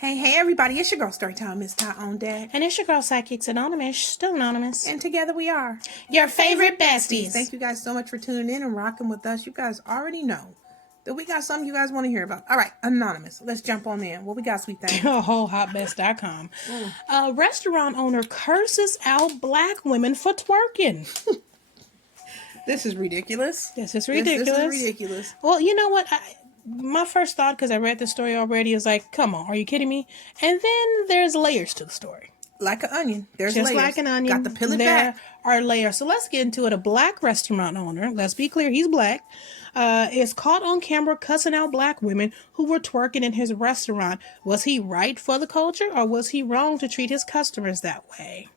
Hey, everybody, it's your girl, Storytimewithmissty on deck. And it's your girl, Psychics Anonymous, still anonymous. And together we are your favorite besties. Thank you guys so much for tuning in and rocking with us. You guys already know that we got something you guys want to hear about. All right, Anonymous, let's jump on in. What we got, sweet thing? Hotbest.com. A restaurant owner curses out black women for twerking. This is ridiculous. This is ridiculous. This is ridiculous. Well, you know what? My first thought, because I read the story already, is like, come on, are you kidding me? And then there's layers to the story. Like an onion. There's just layers. Like an onion. Got to peel it there back. Are layers. So let's get into it. A black restaurant owner, let's be clear, he's black, is caught on camera cussing out black women who were twerking in his restaurant. Was he right for the culture, or was he wrong to treat his customers that way?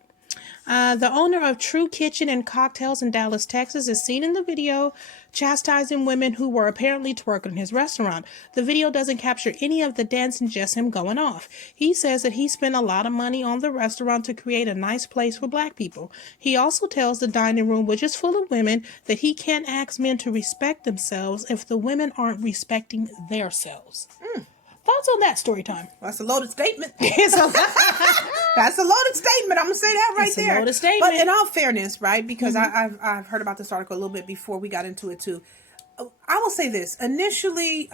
The owner of TrueKitchen+Kocktails in Dallas, Texas, is seen in the video chastising women who were apparently twerking in his restaurant. The video doesn't capture any of the dancing, just him going off. He says that he spent a lot of money on the restaurant to create a nice place for black people. He also tells the dining room, which is full of women, that he can't ask men to respect themselves if the women aren't respecting themselves. Thoughts on that, story time? Well, that's a loaded statement. That's a loaded statement. I'm going to say that right there. It's a loaded statement. But in all fairness, right, because I've heard about this article a little bit before we got into it too. I will say this. Initially,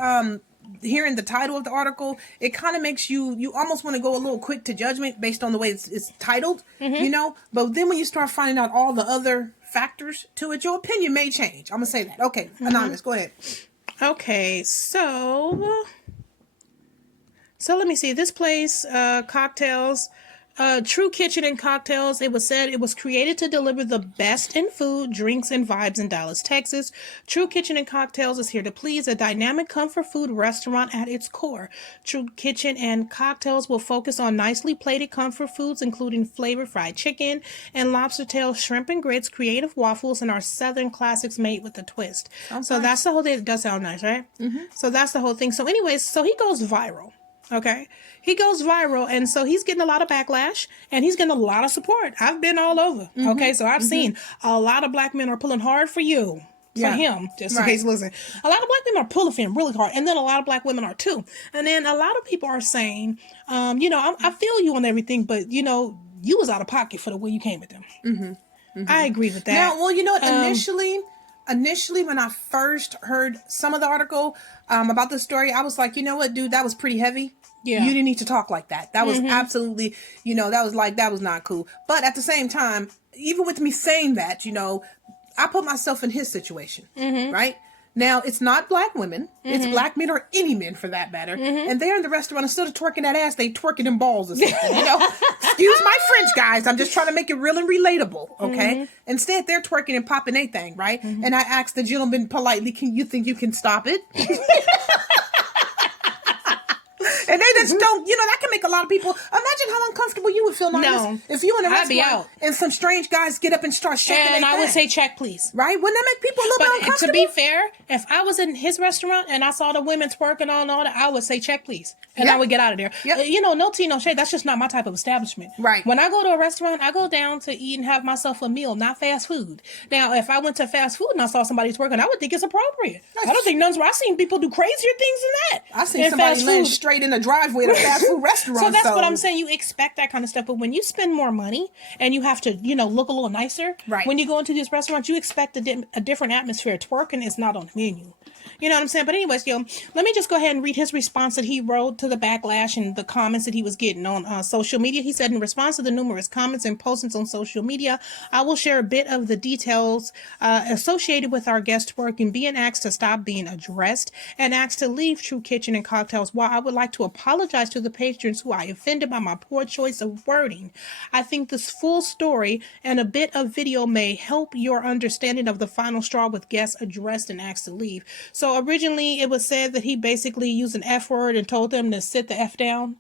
hearing the title of the article, it kind of makes you almost want to go a little quick to judgment based on the way it's titled, you know. But then when you start finding out all the other factors to it, your opinion may change. I'm going to say that. Okay, Anonymous, go ahead. Okay, so let me see. This place, cocktails, TrueKitchen+Kocktails, it was said it was created to deliver the best in food, drinks, and vibes in Dallas, Texas. TrueKitchen+Kocktails is here to please, a dynamic comfort food restaurant at its core. TrueKitchen+Kocktails will focus on nicely plated comfort foods, including flavored fried chicken and lobster tail, shrimp and grits, creative waffles, and our Southern classics made with a twist. So that's the whole thing. It does sound nice, right? So that's the whole thing. So anyways, so he goes viral. Okay, he goes viral, and so he's getting a lot of backlash, and he's getting a lot of support. I've been all over. Okay, so I've seen a lot of black men are pulling hard for you, for him, just in case. Listen, a lot of black men are pulling for him really hard, and then a lot of black women are too. And then a lot of people are saying, you know, I feel you on everything, but you know, you was out of pocket for the way you came at them. I agree with that. Now, well, you know what? Initially, when I first heard some of the article about the story, I was like, you know what, dude, that was pretty heavy. Yeah. You didn't need to talk like that. That was absolutely, you know, that was not cool. But at the same time, even with me saying that, you know, I put myself in his situation, right? Now, it's not black women. It's black men or any men for that matter. And they're in the restaurant, instead of twerking that ass, they twerking them balls or something, you know? Excuse my French, guys. I'm just trying to make it real and relatable, okay? Instead, they're twerking and popping their thing, right? And I asked the gentleman politely, can you think you can stop it? And they just don't, you know, that can make a lot of people, imagine how uncomfortable you would feel, Anonymous, if you in a restaurant and some strange guys get up and start shaking and their I would thing. say, check, please. Right? Wouldn't that make people a little bit uncomfortable? To be fair, if I was in his restaurant and I saw the women twerking on all that, I would say, check, please. And I would get out of there. You know, no tea, no shade. That's just not my type of establishment. Right. When I go to a restaurant, I go down to eat and have myself a meal, not fast food. Now, if I went to fast food and I saw somebody twerking, I would think it's appropriate. I don't think none's wrong. I've seen people do crazier things than that. I've seen somebody land straight in the driveway at a fast food restaurant. So that's what I'm saying. You expect that kind of stuff. But when you spend more money and you have to, you know, look a little nicer, when you go into these restaurants, you expect a different atmosphere. Twerking is not on the menu. You know what I'm saying? But anyways, yo, let me just go ahead and read his response that he wrote to the backlash and the comments that he was getting on social media. He said, in response to the numerous comments and postings on social media, I will share a bit of the details associated with our guest twerking, being asked to stop being addressed and asked to leave TrueKitchen+Kocktails. While I would like to apologize to the patrons who I offended by my poor choice of wording, I think this full story and a bit of video may help your understanding of the final straw with guests addressed and asked to leave. So originally it was said that he basically used an F word and told them to sit the F down,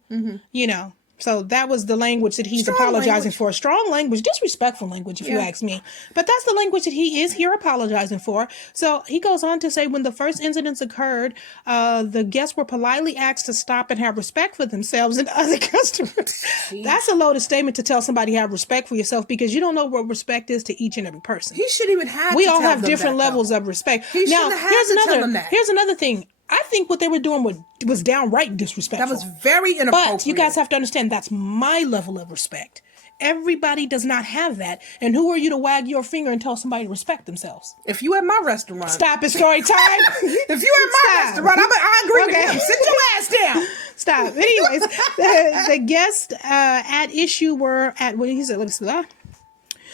you know. So that was the language that he's apologizing for. Strong language, disrespectful language, if you ask me. But that's the language that he is here apologizing for. So he goes on to say, when the first incidents occurred, the guests were politely asked to stop and have respect for themselves and other customers. That's a loaded statement to tell somebody have respect for yourself, because you don't know what respect is to each and every person. He should even have. We all have different levels of respect. He shouldn't have to tell them that. Here's another thing. I think what they were doing was downright disrespectful. That was very inappropriate. But you guys have to understand, that's my level of respect. Everybody does not have that. And who are you to wag your finger and tell somebody to respect themselves? If you at my restaurant. Stop it, story time. If you at my restaurant, I agree with him. Sit your ass down. Stop. Anyways, the guests at issue were at, what he said, let me see.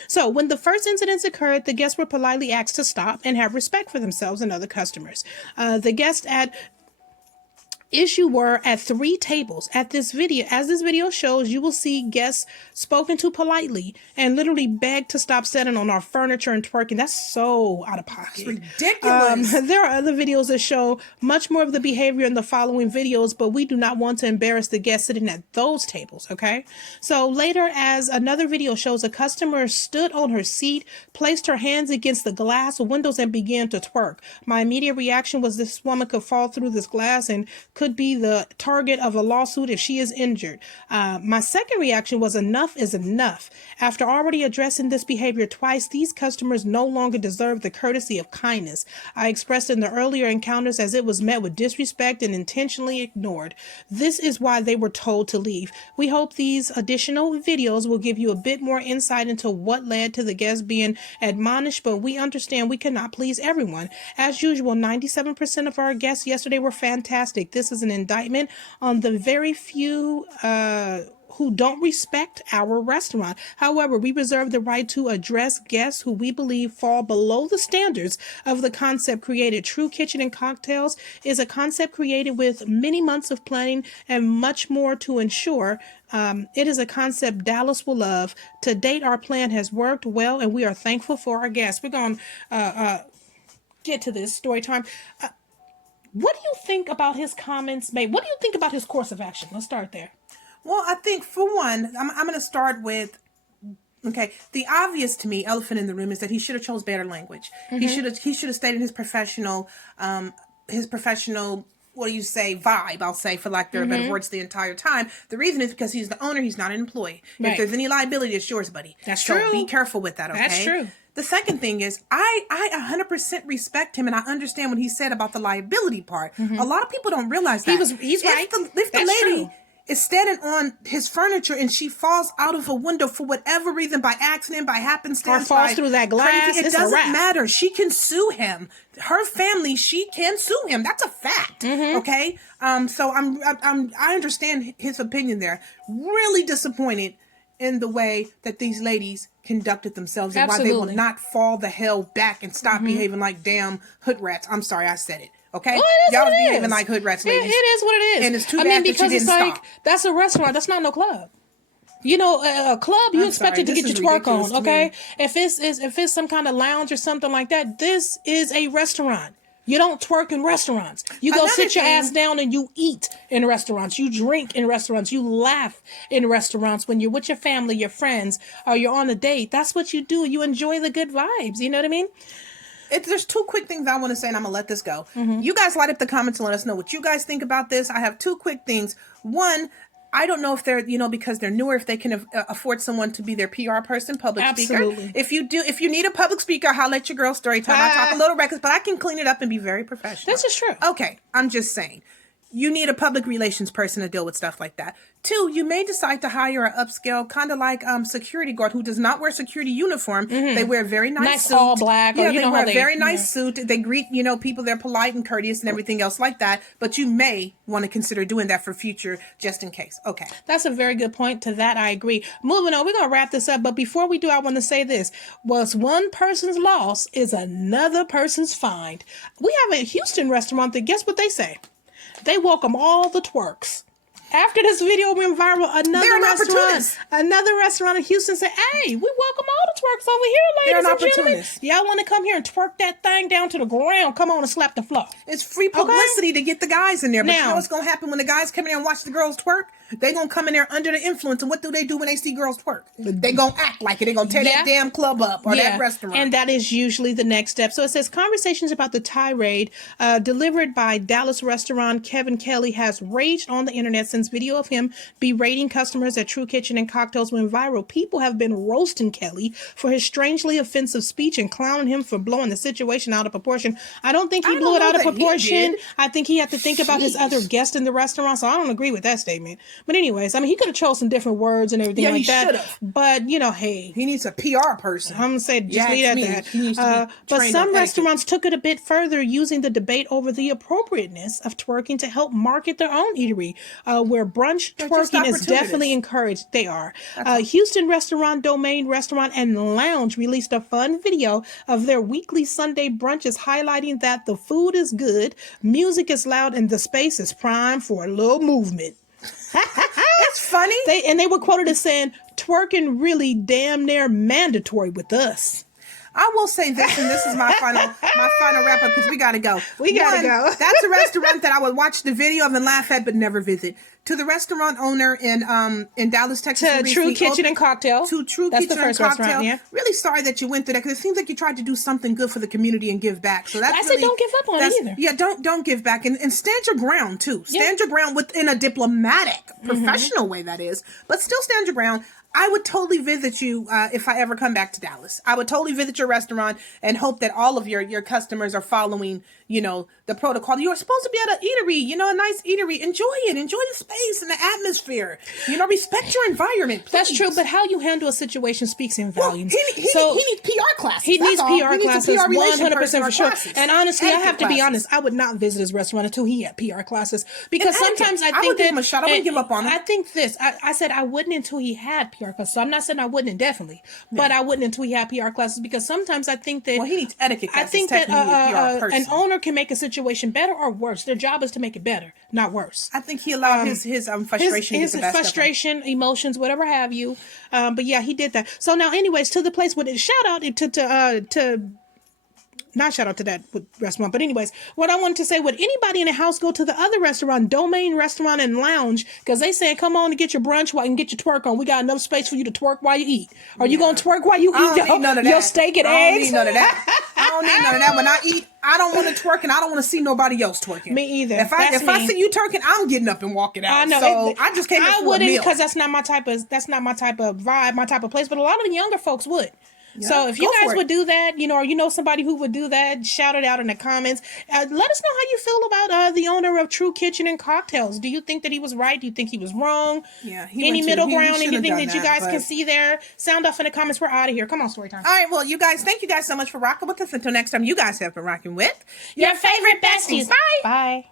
So when the first incidents occurred, the guests were politely asked to stop and have respect for themselves and other customers. The guests at issue were at 3 tables. As this video shows, you will see guests spoken to politely and literally begged to stop sitting on our furniture and twerking. That's so out of pocket. It's ridiculous. There are other videos that show much more of the behavior in the following videos, but we do not want to embarrass the guests sitting at those tables, okay? So later, as another video shows, a customer stood on her seat, placed her hands against the glass windows, and began to twerk. My immediate reaction was this woman could fall through this glass and could be the target of a lawsuit if she is injured. My second reaction was enough is enough. After already addressing this behavior twice, these customers no longer deserve the courtesy of kindness I expressed in the earlier encounters, as it was met with disrespect and intentionally ignored. This is why they were told to leave. We hope these additional videos will give you a bit more insight into what led to the guests being admonished, but we understand we cannot please everyone. As usual, 97% of our guests yesterday were fantastic. This is an indictment on the very few who don't respect our restaurant. However, we reserve the right to address guests who we believe fall below the standards of the concept created. True Kitchen and Cocktails is a concept created with many months of planning and much more to ensure. It is a concept Dallas will love. To date, our plan has worked well, and we are thankful for our guests. We're going to get to this story time. What do you think about his comments made? What do you think about his course of action? Let's start there. Well, I think, for one, I'm going to start with, okay, the obvious to me elephant in the room is that he should have chose better language. Mm-hmm. He should have stayed in his professional, what do you say, vibe, I'll say, for lack of better words, the entire time. The reason is because he's the owner, he's not an employee. Right. If there's any liability, it's yours, buddy. That's true. So be careful with that, okay? That's true. The second thing is, I 100% respect him, and I understand what he said about the liability part. Mm-hmm. A lot of people don't realize that. He's right. If the lady is standing on his furniture and she falls out of a window for whatever reason, by accident, by happenstance, or falls through that glass, it doesn't matter. She can sue him. Her family, she can sue him. That's a fact. Mm-hmm. Okay. So I understand his opinion there. Really disappointed in the way that these ladies conducted themselves and why they will not fall the hell back and stop behaving like damn hood rats. I'm sorry, I said it. Okay, well, y'all was behaving like hood rats, ladies. It is what it is, and it's too bad that you didn't stop. That's a restaurant. That's not no club. You know, a club you expected to get your twerk on. Okay, if it's some kind of lounge or something like that, this is a restaurant. You don't twerk in restaurants. You go sit your ass down and you eat in restaurants. You drink in restaurants. You laugh in restaurants when you're with your family, your friends, or you're on a date. That's what you do. You enjoy the good vibes. You know what I mean? There's 2 quick things I want to say, and I'm going to let this go. Mm-hmm. You guys light up the comments and let us know what you guys think about this. I have 2 quick things. One, I don't know if they're, because they're newer, if they can afford someone to be their PR person, public speaker. If you need a public speaker, holla at your girl Storytime. I talk a little records, but I can clean it up and be very professional. This is true. Okay, I'm just saying. You need a public relations person to deal with stuff like that. 2, you may decide to hire an upscale, kind of like security guard who does not wear security uniform. Mm-hmm. They wear a very nice suit. All black. Yeah, they wear a very nice suit. They greet, people, they're polite and courteous and everything else like that. But you may want to consider doing that for future, just in case. Okay. That's a very good point. To that, I agree. Moving on, we're going to wrap this up. But before we do, I want to say this. What's one person's loss is another person's find. We have a Houston restaurant that, guess what they say? They welcome all the twerks. After this video went viral, another restaurant in Houston said, "Hey, we welcome all the twerks over here, ladies and gentlemen. Y'all want to come here and twerk that thing down to the ground? Come on and slap the floor." It's free publicity to get the guys in there. But you know what's going to happen when the guys come in there and watch the girls twerk? They're going to come in there under the influence. And what do they do when they see girls twerk? They're going to act like it. They're going to tear that damn club up or that restaurant. And that is usually the next step. So it says, conversations about the tirade delivered by Dallas restaurant Kevin Kelly has raged on the internet since recent video of him berating customers at True Kitchen and Cocktails went viral, people have been roasting Kelly for his strangely offensive speech and clowning him for blowing the situation out of proportion. I don't think he blew it out of proportion. I think he had to think about his other guests in the restaurant, so I don't agree with that statement. But anyways, I mean, he could have chose some different words and everything like that. Should've. But, you know, hey. He needs a PR person. I'm going to say, just leave it at that. But some restaurants took it a bit further, using the debate over the appropriateness of twerking to help market their own eatery, where brunch twerking is definitely encouraged. They are. Houston restaurant, Domain Restaurant and Lounge released a fun video of their weekly Sunday brunches, highlighting that the food is good, music is loud, and the space is prime for a little movement. It's funny. They were quoted as saying, twerking really damn near mandatory with us. I will say this, and this is my final wrap up because we gotta go. We gotta go. That's a restaurant that I would watch the video of and laugh at, but never visit. To the restaurant owner in Dallas, Texas, to True Kitchen and Cocktails. To True Kitchen and Cocktails. Yeah. Really sorry that you went through that because it seems like you tried to do something good for the community and give back. So that's I said don't give up on it either. Yeah, don't give back and stand your ground too. Stand your ground within a diplomatic, professional way that is, but still stand your ground. I would totally visit you if I ever come back to Dallas. I would totally visit your restaurant and hope that all of your customers are following, you know, the protocol. You're supposed to be at an eatery, you know, a nice eatery. Enjoy it. Enjoy the space and the atmosphere. You know, respect your environment. Please. That's true, but how you handle a situation speaks in volumes. Well, he needs PR classes. He needs PR classes, 100% for sure. Classes. And honestly, I have to be honest, I would not visit his restaurant until he had PR classes. Because sometimes I think would give him a shot. I wouldn't give up on him. I think this. I said I wouldn't until he had PR classes. So I'm not saying I wouldn't indefinitely, but I wouldn't until he had PR classes because sometimes I think that... Well, he needs etiquette classes. I think that an owner can make a situation better or worse. Their job is to make it better, not worse. I think he allowed his frustration his frustration, emotions, whatever have you. But yeah, he did that. So now, anyways, to the place with it, shout out to not shout out to that restaurant, but anyways, what I wanted to say, would anybody in the house go to the other restaurant, Domain Restaurant and Lounge, because they saying, come on and get your brunch and get your twerk on. We got enough space for you to twerk while you eat. Are you going to twerk while you eat? I don't need none of that. Your steak and eggs? I don't need none of that. I don't need none of that. When I eat, I don't want to twerk and I don't want to see nobody else twerking. Me either. If I see you twerking, I'm getting up and walking out. I know. So I just came here for a meal. I wouldn't, because that's not my type of vibe, my type of place, but a lot of the younger folks would. Yeah, so if you guys would do that, you know, or you know somebody who would do that, shout it out in the comments. Let us know how you feel about the owner of True Kitchen and Cocktails. Do you think that he was right? Do you think he was wrong? Yeah. Any middle ground? Anything that you guys can see there? Sound off in the comments. We're out of here. Come on, story time. All right. Well, you guys, thank you guys so much for rocking with us. Until next time, you guys have been rocking with your favorite besties. Bye. Bye.